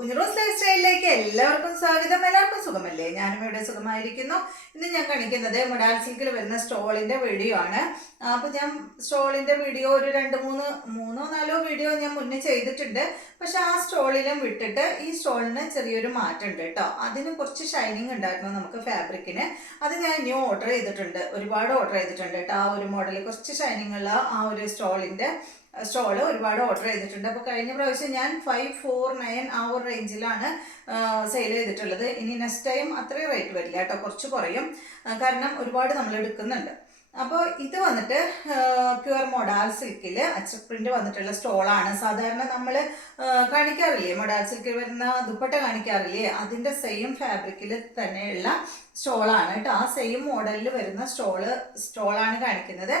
ഉഞ്ഞറോസ് life സ്റ്റൈലിലേക്ക് എല്ലാവർക്കും സ്വാഗതം. എല്ലാവർക്കും സുഖമല്ലേ? ഞാനും ഇവിടെ സുഖമായിരിക്കുന്നു. ഇന്ന് ഞാൻ കാണിക്കുന്നത് മൊഡാൽ സിൽക്കിൽ വരുന്ന സ്റ്റോളിന്റെ വീഡിയോ ആണ്. അപ്പോൾ ഞാൻ സ്റ്റോളിന്റെ വീഡിയോ ഒരു മൂന്നോ നാലോ വീഡിയോ ഞാൻ മുന്നേ ചെയ്തിട്ടുണ്ട്. പക്ഷെ ആ സ്റ്റോളിലും വിട്ടിട്ട് ഈ സ്റ്റോളിന് ചെറിയൊരു മാറ്റം ഉണ്ട് കേട്ടോ. അതിന് കുറച്ച് ഷൈനിങ് ഉണ്ടായിരുന്നു നമുക്ക് ഫാബ്രിക്കിന്. അത് ഞാൻ ഇനി ഓർഡർ ചെയ്തിട്ടുണ്ട്, ഒരുപാട് ഓർഡർ ചെയ്തിട്ടുണ്ട് കേട്ടോ. ആ ഒരു മോഡൽ കുറച്ച് ഷൈനിങ് ഉള്ള ആ ഒരു സ്റ്റോള് ഒരുപാട് ഓർഡർ ചെയ്തിട്ടുണ്ട്. അപ്പോൾ കഴിഞ്ഞ പ്രാവശ്യം ഞാൻ 549 ആ ഒരു റേഞ്ചിലാണ് സെയിൽ ചെയ്തിട്ടുള്ളത്. ഇനി നെക്സ്റ്റ് ടൈം അത്രയും റേറ്റ് വരില്ല കേട്ടോ, കുറച്ച് കുറയും. കാരണം ഒരുപാട് നമ്മൾ എടുക്കുന്നുണ്ട്. അപ്പോൾ ഇത് വന്നിട്ട് പ്യുവർ മൊഡാൽ സിൽക്കിൽ അച്ചക് പ്രിന്റ് വന്നിട്ടുള്ള സ്റ്റോളാണ്. സാധാരണ നമ്മൾ കാണിക്കാറില്ലേ, മൊഡാൽ സിൽക്കിൽ വരുന്ന ദുപ്പട്ട കാണിക്കാറില്ലേ, അതിൻ്റെ സെയിം ഫാബ്രിക്കിൽ തന്നെയുള്ള സ്റ്റോളാണ് കേട്ടോ. ആ സെയിം മോഡലിൽ വരുന്ന സ്റ്റോളാണ് കാണിക്കുന്നത്.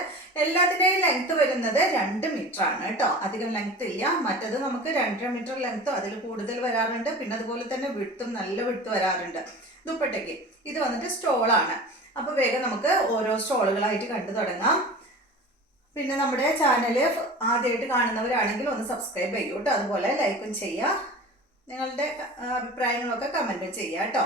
എല്ലാത്തിൻ്റെയും ലെങ്ത് വരുന്നത് 2 മീറ്റർ ആണ് കേട്ടോ, അധികം ലെങ്ത് ഇല്ല. മറ്റത് നമുക്ക് 2.5 മീറ്റർ ലെങ്ത്തും അതിൽ കൂടുതൽ വരാറുണ്ട്. പിന്നെ അതുപോലെ തന്നെ വിഡ്ത്തും നല്ല വിഡ്ത്ത് വരാറുണ്ട് ദുപ്പട്ടയ്ക്ക്. ഇത് വന്നിട്ട് സ്റ്റോളാണ്. അപ്പോൾ വേഗം നമുക്ക് ഓരോ സ്റ്റോളുകളായിട്ട് കണ്ടു തുടങ്ങാം. പിന്നെ നമ്മുടെ ചാനൽ ആദ്യമായിട്ട് കാണുന്നവരാണെങ്കിൽ ഒന്ന് സബ്സ്ക്രൈബ് ചെയ്യൂ കേട്ടോ. അതുപോലെ ലൈക്കും ചെയ്യുക, നിങ്ങളുടെ അഭിപ്രായങ്ങളൊക്കെ കമൻറ്റും ചെയ്യുക കേട്ടോ.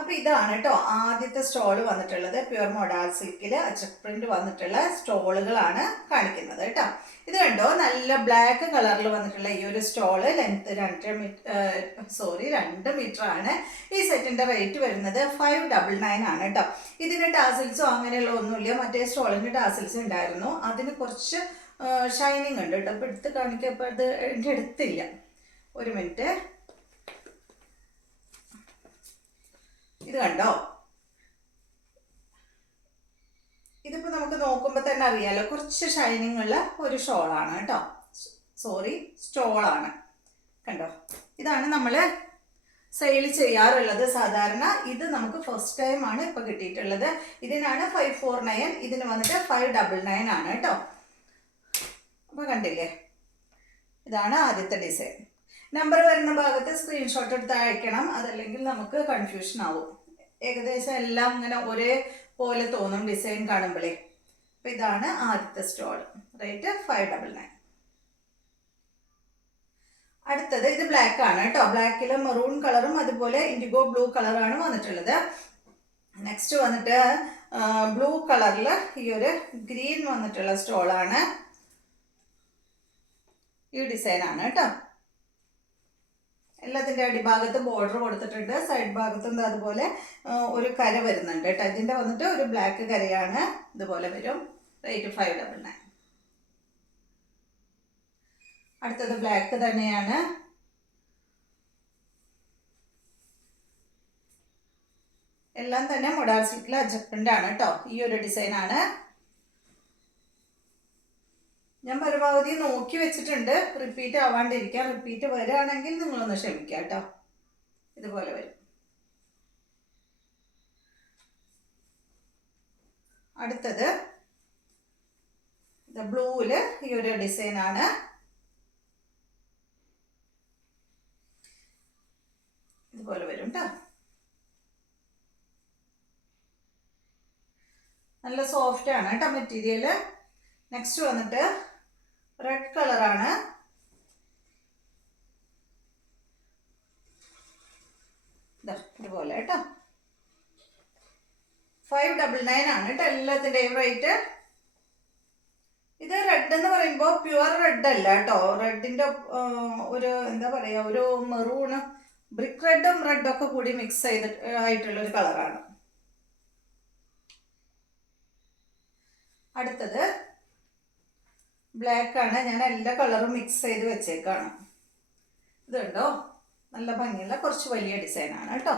അപ്പോൾ ഇതാണ് കേട്ടോ ആദ്യത്തെ സ്റ്റോള് വന്നിട്ടുള്ളത്. പ്യുവർ മൊഡാൽ സിൽക്കിൽ അച്ചക് പ്രിന്റ് വന്നിട്ടുള്ള സ്റ്റോളുകളാണ് കാണിക്കുന്നത് കേട്ടോ. ഇത് കണ്ടോ, നല്ല ബ്ലാക്ക് കളറിൽ വന്നിട്ടുള്ള ഈ ഒരു സ്റ്റോള് ലെങ്ത് 2 മീറ്റർ ആണ്. ഈ സെറ്റിന്റെ റേറ്റ് വരുന്നത് 599 ആണ് കേട്ടോ. ഇതിന് ടാസിൽസോ അങ്ങനെയുള്ള ഒന്നുമില്ല. മറ്റേ സ്റ്റോളിന് ടാസിൽസ് ഉണ്ടായിരുന്നു, അതിന് കുറച്ച് ഷൈനിങ് ഉണ്ട് കേട്ടോ. അപ്പോൾ എടുത്ത് കാണിക്കപ്പോൾ അത് എൻ്റെ അടുത്തില്ല. ഒരു മിനിറ്റ്. ഇത് കണ്ടോ, ഇതിപ്പോൾ നമുക്ക് നോക്കുമ്പോൾ തന്നെ അറിയാലോ, കുറച്ച് ഷൈനിങ് ഉള്ള ഒരു സ്റ്റോളാണ് കേട്ടോ. സ്റ്റോളാണ് കണ്ടോ. ഇതാണ് നമ്മൾ സെയിൽ ചെയ്യാറുള്ളത് സാധാരണ. ഇത് നമുക്ക് ഫസ്റ്റ് ടൈം ആണ് ഇപ്പോൾ കിട്ടിയിട്ടുള്ളത്. ഇതിനാണ് 549, ഇതിന് വന്നിട്ട് 599 ആണ് കേട്ടോ. അപ്പോൾ കണ്ടില്ലേ, ഇതാണ് ആദ്യത്തെ ഡിസൈൻ. നമ്പർ വരുന്ന ഭാഗത്ത് സ്ക്രീൻഷോട്ട് എടുത്ത് അയക്കണം, അതല്ലെങ്കിൽ നമുക്ക് കൺഫ്യൂഷൻ ആവും. ഏകദേശം എല്ലാം ഇങ്ങനെ ഒരേപോലെ തോന്നും ഡിസൈൻ കാണുമ്പോഴേ. അപ്പോൾ ഇതാണ് ആദ്യത്തെ സ്റ്റോൾ, റേറ്റ് 599. അടുത്തത് ഇത് ബ്ലാക്ക് ആണ് കേട്ടോ. ബ്ലാക്കിൽ മെറൂൺ കളറും അതുപോലെ ഇൻഡിഗോ ബ്ലൂ കളറാണ് വന്നിട്ടുള്ളത്. നെക്സ്റ്റ് വന്നിട്ട് ബ്ലൂ കളറിൽ ഈ ഒരു ഗ്രീൻ വന്നിട്ടുള്ള സ്റ്റോളാണ്. ഈ ഡിസൈനാണ് കേട്ടോ. എല്ലാത്തിൻ്റെ അടിഭാഗത്ത് ബോർഡർ കൊടുത്തിട്ടുണ്ട്, സൈഡ് ഭാഗത്തും അതുപോലെ ഒരു കര വരുന്നുണ്ട് കേട്ടോ. ഇതിൻ്റെ വന്നിട്ട് ഒരു ബ്ലാക്ക് കരയാണ്, ഇതുപോലെ വരും. റേറ്റ് 599. അടുത്തത് ബ്ലാക്ക് തന്നെയാണ്. എല്ലാം തന്നെ മൊഡാൽ സിൽക്കിൽ അച്ചക് പ്രിന്റ് ആണ് കേട്ടോ. ഈ ഒരു ഡിസൈനാണ്. ഞാൻ പരമാവധി നോക്കി വെച്ചിട്ടുണ്ട്, റിപ്പീറ്റ് ആവാണ്ടിരിക്കാം. റിപ്പീറ്റ് വരികയാണെങ്കിൽ നിങ്ങളൊന്ന് ക്ഷമിക്കുക കേട്ടോ. ഇതുപോലെ വരും. അടുത്തത് ബ്ലൂവിൽ ഈ ഒരു ഡിസൈനാണ്. ഇതുപോലെ വരും കേട്ടോ. നല്ല സോഫ്റ്റ് ആണ് കേട്ടോ മെറ്റീരിയൽ. നെക്സ്റ്റ് വന്നിട്ട് റെഡ് കളറാണ്. ഇതുപോലെ കേട്ടോ. 599 ആണ് കേട്ടോ എല്ലാത്തിൻ്റെയും റേറ്റ്. ഇത് റെഡ് എന്ന് പറയുമ്പോൾ പ്യുവർ റെഡ് അല്ല കേട്ടോ. റെഡിൻ്റെ ഒരു എന്താ പറയുക, ഒരു മെറൂണ്, ബ്രിക്ക് റെഡും ഒക്കെ കൂടി മിക്സ് ആയിട്ടുള്ളൊരു കളറാണ്. അടുത്തത് ബ്ലാക്ക് ആണ്. ഞാൻ എല്ലാ കളറും മിക്സ് ചെയ്ത് വെച്ചേക്കാണ്. ഇതുണ്ടോ, നല്ല ഭംഗിയുള്ള കുറച്ച് വലിയ ഡിസൈനാണ് കേട്ടോ.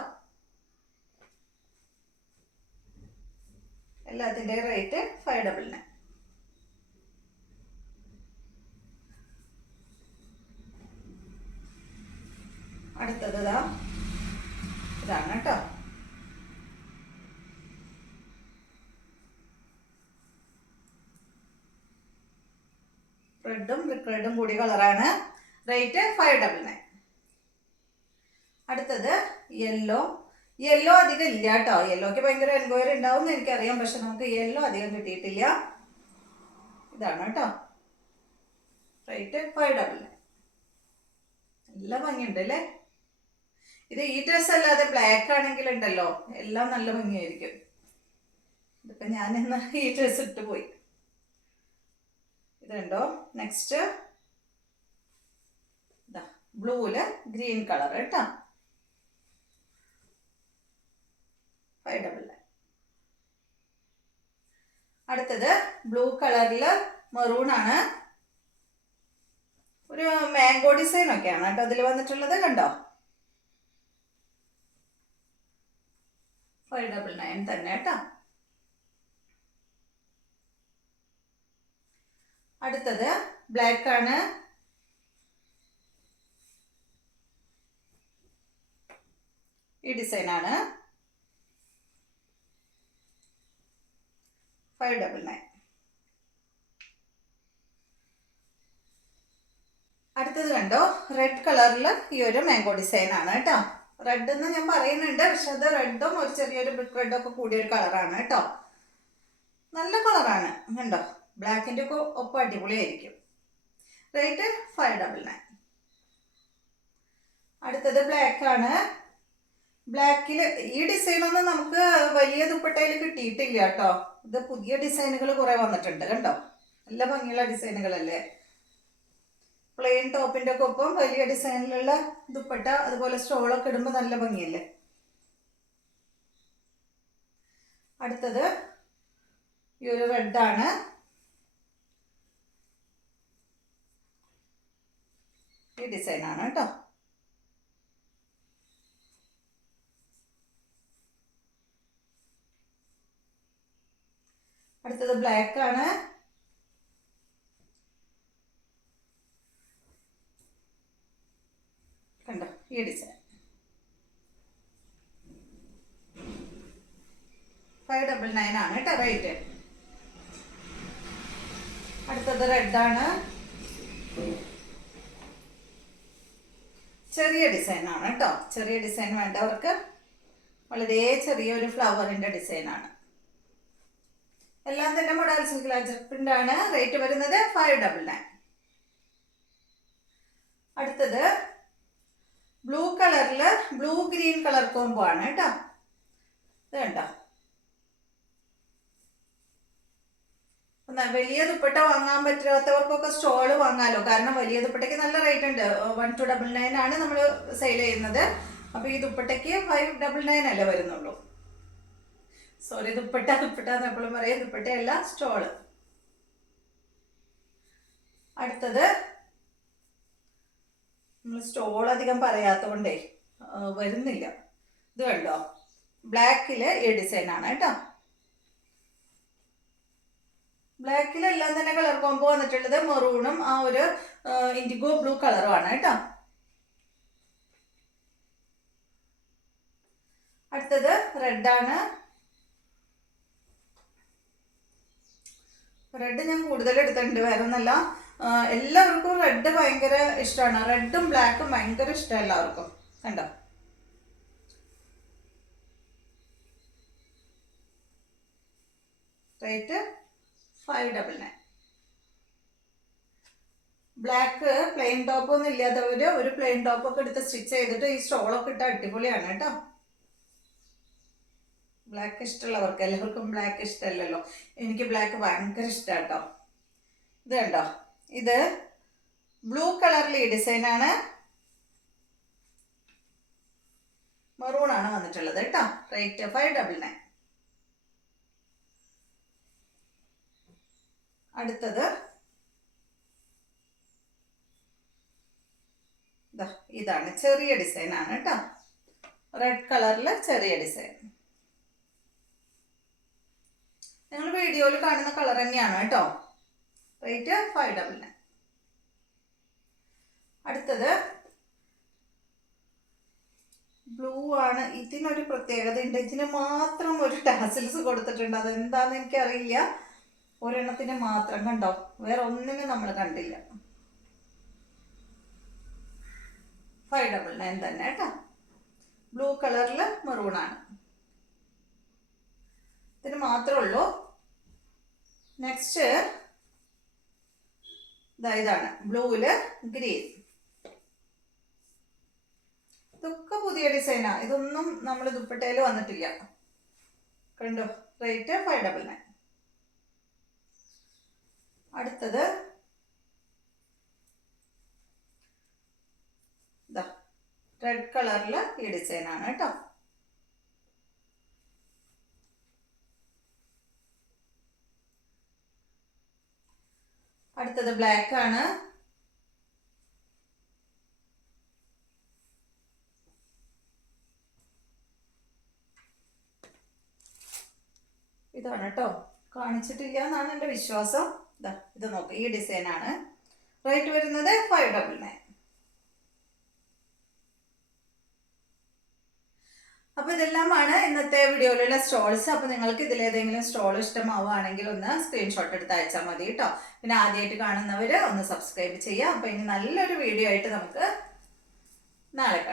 എല്ലാത്തിൻ്റെ റേറ്റ് 599. അടുത്തത് ഇതാണ് കേട്ടോ. റെഡും ബ്രിക്ക് റെഡും കൂടി കളറാണ്. റേറ്റ് 599. അടുത്തത് യെല്ലോ അധികം ഇല്ല കേട്ടോ. യെല്ലോക്ക് ഭയങ്കര എൻക്വയറി ഉണ്ടാവും എന്ന് എനിക്കറിയാം, പക്ഷെ നമുക്ക് യെല്ലോ അധികം കിട്ടിയിട്ടില്ല. ഇതാണ് കേട്ടോ. റേറ്റ് 599. നല്ല ഭംഗിയുണ്ട് അല്ലേ. ഇത് ഈ ഡ്രസ്സ് അല്ലാതെ ബ്ലാക്ക് ആണെങ്കിൽ ഉണ്ടല്ലോ എല്ലാം നല്ല ഭംഗിയായിരിക്കും. ഇതിപ്പോൾ ഞാനിന്ന് ഈ ഡ്രസ്സ് ഇട്ട് പോയി. ഇതുണ്ടോ. നെക്സ്റ്റ് ഇതാ ബ്ലൂവില് ഗ്രീൻ കളർ കേട്ടോ. 599. അടുത്തത് ബ്ലൂ കളറിൽ മെറൂൺ ആണ്. ഒരു മാംഗോ ഡിസൈൻ ഒക്കെയാണ് കേട്ടോ അതിൽ വന്നിട്ടുള്ളത്. കണ്ടോ. 599 തന്നെ കേട്ടോ. അടുത്തത് ബ്ലാക്ക് ആണ്. ഈ ഡിസൈൻ ആണ്. 599. അടുത്തത് കണ്ടോ റെഡ് കളറിൽ ഈ ഒരു മാംഗോ ഡിസൈൻ ആണ് കേട്ടോ. റെഡ് എന്ന് ഞാൻ പറയുന്നുണ്ട്, പക്ഷെ അത് റെഡും ഒരു ചെറിയൊരു ബ്രിക്ക് റെഡും ഒക്കെ കൂടിയൊരു കളറാണ് കേട്ടോ. നല്ല കളറാണ് കണ്ടോ. ബ്ലാക്കിൻ്റെ ഒക്കെ ഒപ്പം അടിപൊളിയായിരിക്കും. റേറ്റ് 599. അടുത്തത് ബ്ലാക്ക് ആണ്. ബ്ലാക്കിൽ ഈ ഡിസൈനൊന്നും നമുക്ക് വലിയ ദുപ്പട്ടയിൽ കിട്ടിയിട്ടില്ല കേട്ടോ. ഇത് പുതിയ ഡിസൈനുകൾ കുറേ വന്നിട്ടുണ്ട് കണ്ടോ. നല്ല ഭംഗിയുള്ള ഡിസൈനുകളല്ലേ. പ്ലെയിൻ ടോപ്പിൻ്റെ ഒക്കെ ഒപ്പം വലിയ ഡിസൈനിലുള്ള ദുപ്പട്ട അതുപോലെ സ്റ്റോളൊക്കെ ഇടുമ്പോൾ നല്ല ഭംഗിയല്ലേ. അടുത്തത് ഈ ഒരു റെഡാണ്. ഈ ഡിസൈനാണ് കേട്ടോ. അടുത്തത് ബ്ലാക്ക് ആണ്. കണ്ടോ ഈ ഡിസൈൻ. 599 ആണ് കേട്ടോ റേറ്റ്. അടുത്തത് റെഡാണ്. ചെറിയ ഡിസൈനാണ് കേട്ടോ. ചെറിയ ഡിസൈൻ വേണ്ടവർക്ക് വളരെ ചെറിയൊരു ഫ്ലവറിൻ്റെ ഡിസൈനാണ്. എല്ലാം തന്നെ മോഡൽ സിൽക്ക് അജ്രക് പ്രിന്റ് ആണ്. റേറ്റ് വരുന്നത് 599. അടുത്തത് ബ്ലൂ കളറിൽ ബ്ലൂ ഗ്രീൻ കളർ കോംബോ ആണ് കേട്ടോ. ഇത് കണ്ടോ. വലിയ ദുപ്പട്ട വാങ്ങാൻ പറ്റാത്തവർക്കൊക്കെ സ്റ്റോള് വാങ്ങാലോ. കാരണം വലിയ ദുപ്പട്ടയ്ക്ക് നല്ല റേറ്റ് ഉണ്ട്. 1299 ആണ് നമ്മൾ സെയിൽ ചെയ്യുന്നത്. അപ്പോൾ ഈ ദുപ്പട്ടയ്ക്ക് 599 അല്ലേ വരുന്നുള്ളൂ. സോറി, ദുപ്പട്ട എന്ന് എപ്പോഴും പറയും, ദുപ്പട്ടയല്ല സ്റ്റോള്. അടുത്തത് നമ്മൾ സ്റ്റോൾ അധികം പറയാത്തതുകൊണ്ടേ വരുന്നില്ല. ഇത് കണ്ടോ ബ്ലാക്കിൽ ഈ ഡിസൈനാണ് കേട്ടോ. ബ്ലാക്കിലെല്ലാം തന്നെ കളർ കോംബോ വന്നിട്ടുള്ളത് മെറൂണും ആ ഒരു ഇൻഡിഗോ ബ്ലൂ കളറുമാണ് കേട്ടോ. അടുത്തത് റെഡാണ്. റെഡ് ഞാൻ കൂടുതൽ എടുത്തിട്ടുണ്ട്. വേറെ ഒന്നല്ല, എല്ലാവർക്കും റെഡ് ഭയങ്കര ഇഷ്ടമാണ്. റെഡും ബ്ലാക്കും ഭയങ്കര ഇഷ്ടമാണ് എല്ലാവർക്കും. കണ്ടോ. റേറ്റ് 599. ബ്ലാക്ക് പ്ലെയിൻ ടോപ്പ് ഒന്നും ഇല്ലാത്തവര് ഒരു പ്ലെയിൻ ടോപ്പൊക്കെ എടുത്ത് സ്റ്റിച്ച് ചെയ്തിട്ട് ഈ സ്റ്റോളൊക്കെ ഇട്ട അടിപൊളിയാണ് കേട്ടോ. ബ്ലാക്ക് ഇഷ്ടമുള്ളവർക്ക്, എല്ലാവർക്കും ബ്ലാക്ക് ഇഷ്ടമല്ലല്ലോ. എനിക്ക് ബ്ലാക്ക് ഭയങ്കര ഇഷ്ടമാണ് കേട്ടോ. ഇത് കണ്ടോ. ഇത് ബ്ലൂ കളറിൽ ഈ ഡിസൈനാണ്. മെറൂണാണ് വന്നിട്ടുള്ളത് കേട്ടോ. റേറ്റ് 599. അടുത്തത് ഇതാണ്. ചെറിയ ഡിസൈനാണ് കേട്ടോ. റെഡ് കളറിൽ ചെറിയ ഡിസൈൻ. നിങ്ങൾ വീഡിയോയിൽ കാണുന്ന കളർ തന്നെയാണ് കേട്ടോ. റേറ്റ് 599. അടുത്തത് ബ്ലൂ ആണ്. ഇതിനൊരു പ്രത്യേകത ഉണ്ട്. ഇതിന് മാത്രം ഒരു ടാസിൽസ് കൊടുത്തിട്ടുണ്ട്. അതെന്താണെന്ന് എനിക്കറിയില്ല. ഒരെണ്ണത്തിന് മാത്രം കണ്ടോ. വേറെ ഒന്നിനും നമ്മൾ കണ്ടില്ല. 599 തന്നെ കേട്ടോ. ബ്ലൂ കളറിൽ മെറൂണാണ്. ഇതിന് മാത്രമേ ഉള്ളൂ. നെക്സ്റ്റ് ഇതാണ് ബ്ലൂവില് ഗ്രീൻ. ഇതൊക്കെ പുതിയ പുതിയ ഡിസൈനാ. ഇതൊന്നും നമ്മൾ ദുപ്പട്ടയിൽ വന്നിട്ടില്ല. കണ്ടോ? റേറ്റ് 599. അടുത്തത് റെഡ് കളറിൽ ഈ ഡിസൈനാണ് കേട്ടോ. അടുത്തത് ബ്ലാക്ക് ആണ്. ഇതാണ് കേട്ടോ, കാണിച്ചിട്ടില്ല എന്നാണ് എൻ്റെ വിശ്വാസം. ഇത് നോക്ക്, ഈ ഡിസൈനാണ്. റേറ്റ് വരുന്നത് 599. അപ്പോൾ ഇതെല്ലാമാണ് ഇന്നത്തെ വീഡിയോയിലുള്ള സ്റ്റോൾസ്. അപ്പോൾ നിങ്ങൾക്ക് ഇതിലേതെങ്കിലും സ്റ്റോൾ ഇഷ്ടമാവുകയാണെങ്കിൽ ഒന്ന് സ്ക്രീൻഷോട്ട് എടുത്ത് അയച്ചാൽ മതി കേട്ടോ. പിന്നെ ആദ്യമായിട്ട് കാണുന്നവർ ഒന്ന് സബ്സ്ക്രൈബ് ചെയ്യുക. അപ്പോൾ ഇനി നല്ലൊരു വീഡിയോ ആയിട്ട് നമുക്ക് നാളെ കാണാം.